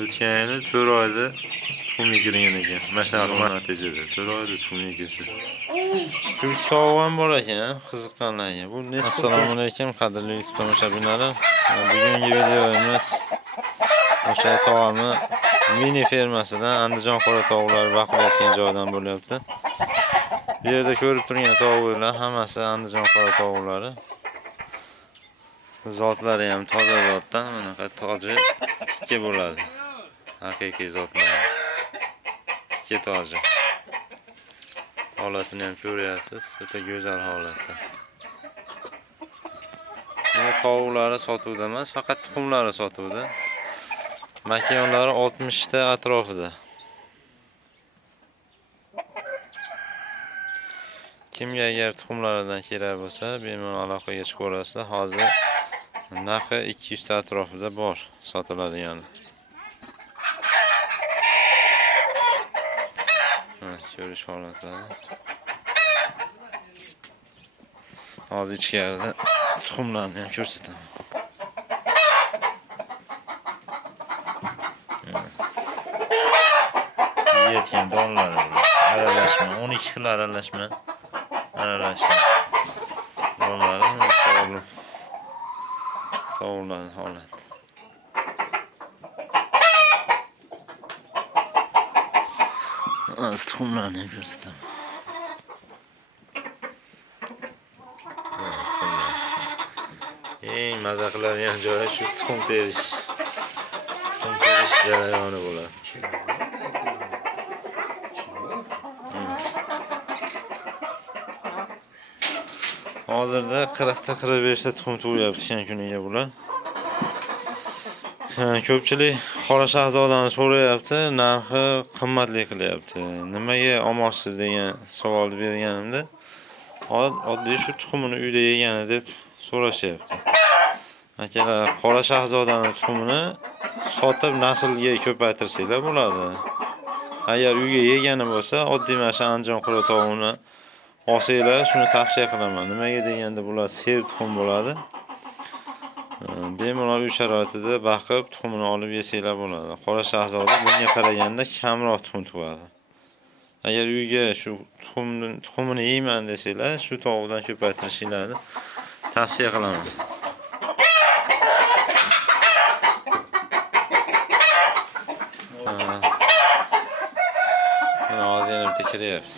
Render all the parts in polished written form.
O'tgan yili 4 oyda tuxum yigirgan ekan. Mana natijada 4 oyda tuxum yigirsa. Turk tavuq ham bor ekan, qiziqqanlarga. Bu assalomu alaykum qadrli YouTube tomoshabinlari. Bugungi videomiz o'sha tavuqni mini fermasidan Andijon qora tovuqlari baqilayotgan joydan bo'lyapti. Bu yerda ko'rib turgan tovuqlar hammasi Andijon qora tovuqlari. Zotlari ham toza zotdan, bunaqa toji tikka bo'ladi. Haqiqiy zotlar. Tikka toji. Holatini ham ko'ryapsiz, o'ta go'zal holatda. Bu tovuqlari sotuvda emas, faqat tuxumlari sotuvda. Makonlari 60 ta atrofida. Kimga agar tuxumlaridan kerak bo'lsa, bemalol aloqaga chiqib ko'rasizlar. Hozir narxi 200 ta atrofida bor sotiladigan. Ko'rish holatlari. Hozir ichkarida tuxumlarni ham ko'rsataman. Yetgan donlari aralashma, 12 xil aralashma. Donlari tovuqlar holat. Tuxumlarni ham ko'rsataman. Eng maza qiladigan joyi shu tuxum terish. Tuxum terish jarayoni bo'ladi. Hozirda 40 ta 45 ta tuxum tug'yapti shan kuniga bular. Ko'pchilik qora shahzodani so'rayapti, narxi qimmatli qilyapti. Nimaga olmoqchisiz degan savolni berganimda, oddiy shu tuxumini uyda yegani deb so'rashyapti. Akalar, qora shahzodani tuxumini sotib naslga ko'paytirsanglar bo'ladi. Agar uyga yegani bo'lsa, oddiy mana shu Andijon qora tovuqni olsanglar, shuni tavsiya qilaman. Nimaga deganda bular ser tuxum bo'ladi. Bemalol uy sharoitida baqib tuxumini olib yesanglar bo'ladi. Qora shahzoda bunga qaraganda kamroq tuxum tug'adi. Agar uyga shu tuxumini yeyman desanglar, shu tovuqdan ko'paytirishingizni tavsiya qilaman. Hozir yana bitta kiryapti.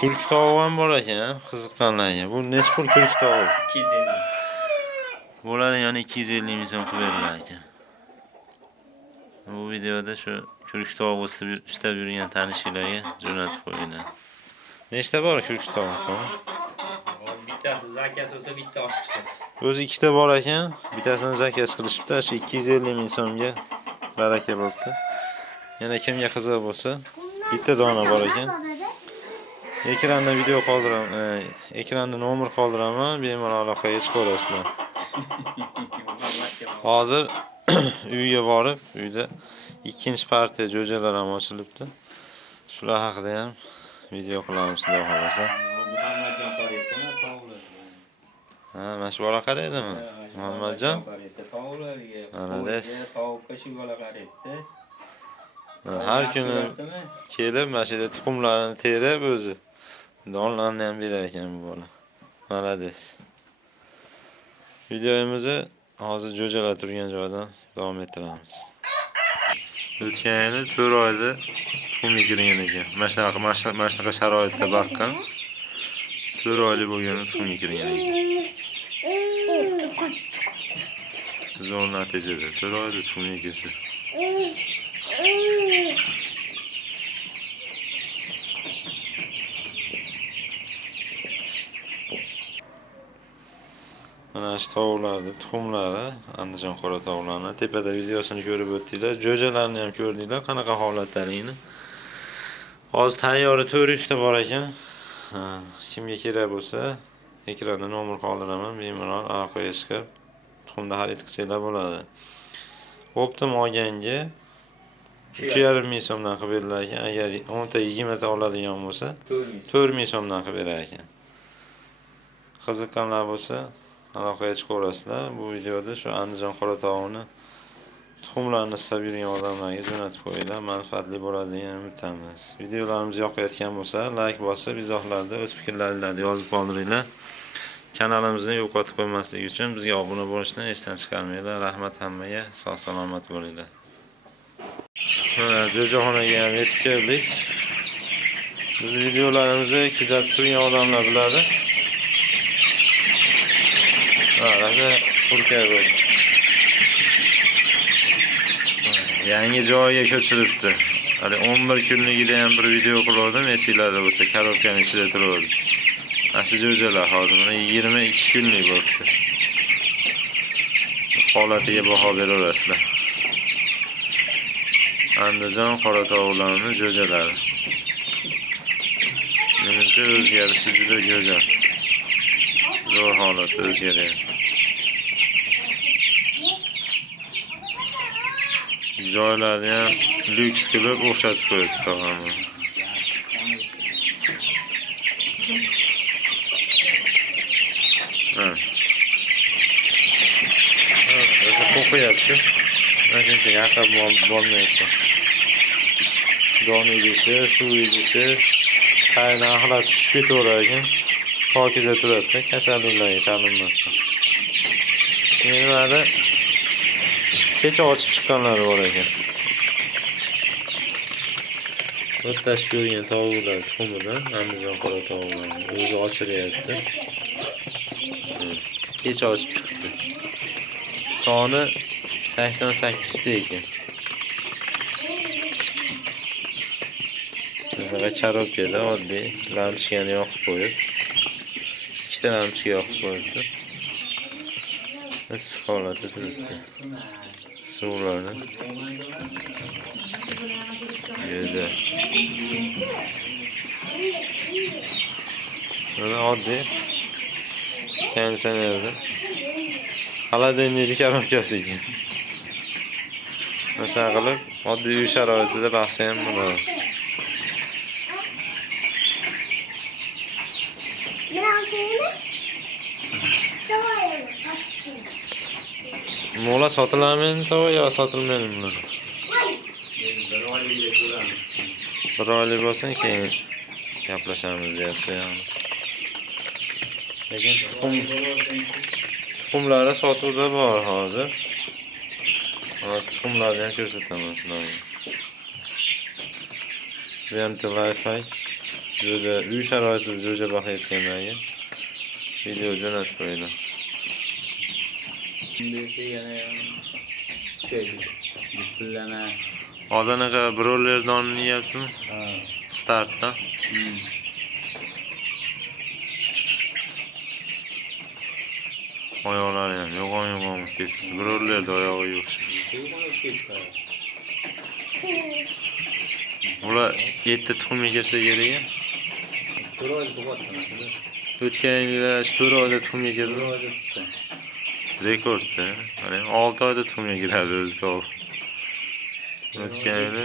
Turk tavuq ham bor ekan, qiziqqanlarga. Bu necha pul turk tavuq? 250. Bo'ladi, ya'ni 250 ming so'm qilib berilar ekan. Bu videoda shu turk tavuq ustab yurgan tanishlarga jo'natib qo'yinglar. Nechta bor turk tavuq? Bittasi zakaz bo'lsa bitta oshiqcha. O'zi ikkita bor ekan, bittasini zakaz qilishibdi. Shu 250 ming so'mga baraka bo'libdi. Yana kimga qiziq bo'lsa, bitta dona bor ekan. Ekranda video qoldiraman, ekranda nomer qoldiraman, bemalol aloqaga chiqaverasizlar. Hozir uyga borib, uyda ikkinchi partiya jo'jalar ham ochilibdi. Shular haqida ham video qilamiz, xudo xolasa. Mana shu bola qaraydimi? Muhammadjon. Malades. Har kuni kelib, mana shu yerda tuxumlarni terib o'zi donlarni ham berar ekan bu bola. Malades. Videomizni hozir jo'jalar turgan joydan davom ettiramiz. O'tgan yili 4 oyda tuxum yigirgan ekan. Mana shunaqa sharoitda baqqan. 4 oylik bo'lgani tuxum yigirgan ekan. Zo'r natijada 4 oyda tuxum yigirsa. Mana shu tovuqlarni tuxumlari, Andijon qora tovuqlarni tepada videosini ko'rib o'tdinglar, jo'jalarni ham ko'rdinglar, qanaqa holatlarini. Hozir tayyori 400 ta bor ekan. Kimga kerak bo'lsa, ekranda nomer qoldiraman, bemalol aloqaga chiqib tuxumda xarid qilsanglar bo'ladi. Optim olganga 3,5 ming so'mdan qilib berilar ekan. Agar 10 ta 20 ta oladigan bo'lsa, 4 ming so'mdan qilib berar ekan. Qiziqqanlar bo'lsa, aloqaga chiqaverasizlar. Bu videoda shu Andijon qoratog'ini tuxumlarni istab yurgan odamlarga jo'natib qo'yinglar, manfaatli bo'ladi degan umiddamiz. Videolarimiz yoqayotgan bo'lsa, like bosib, izohlarda o'z fikrlaringizni yozib qoldiringlar. Kanalimizni yo'qotib qo'ymaslik uchun bizga obuna bo'lishni esdan chiqarmanglar. Rahmat hammaga, sog' salomat bo'linglar. Mana jo'jaxonaga ham yetib keldik. Biz videolarimizni kuzatib turgan odamlar biladi. Mana Turkiya bo'ldi. Yangi joyga ko'chiribdi. Hali 11 kunligida ham bir video qildim, esinglarda bo'lsa, korobkaning ichida turardi. Mana shu jo'jalar hozir mana 22 kunlik bo'libdi. Holatiga baho beraverasizlar. Andijon qoratog'larining jo'jalari. Menimcha o'zgarishi juda go'zal. Zo'r holatda o'zgaryapti. Joylarni ham lyuks qilib o'xshatib qo'yibdi tog'amni. O'zi qo'qiyapti. Menimcha yaqin bo'lmayapti. Don idishi, suv idishi, qayni axlat tushib ketaverar ekan. Pokiza turadi, kasalliklarga chalinmasdan. Menimada kecha ochib chiqqanlari bor ekan. O'rtash ko'rgan tovuqlar tuxumidan Andijon qora tovuqlari o'zi ochiryapti. Kecha ochib chiqdi. Soni 88 ta ekan. Bizga charobkada oddiy lampochkani yoqib qo'yib, ikkita lampochka yoqib qo'yibdi. Issiq holatda turibdi. Suvlarni go'zal. Mana oddiy konditsionerda xolodilnik korobkasi ekan. Masalan qilib oddiy uy sharoitida baxsa ham bo'ladi. Mo'la sotiladimi to'g'ri yo sotilmaydi bular? Bir oylik bo'lsin, keyin gaplashamiz deyapti yani. Lekin tuxumlari sotuvda bor hozir. Hozir tuxumlarni ham ko'rsataman sizlarga. Bu ham lifehack. Jo'ja uy sharoitida jo'ja boqayotganlarga video jo'natib qo'ydim. Hozir anaqa broiler donini yeyaptimi? Startdan. Oyoqlari ham yo'g'on ketdi. Broilerda oyog'i yo'q. Ular 7 tuxum yedirsa kerak. O'tgan yilda 4 oyda tuxum yedirdi. Rekordda. Mana 6 oyda tuxum yegiradi o'zi to'g'ri. O'tgan yili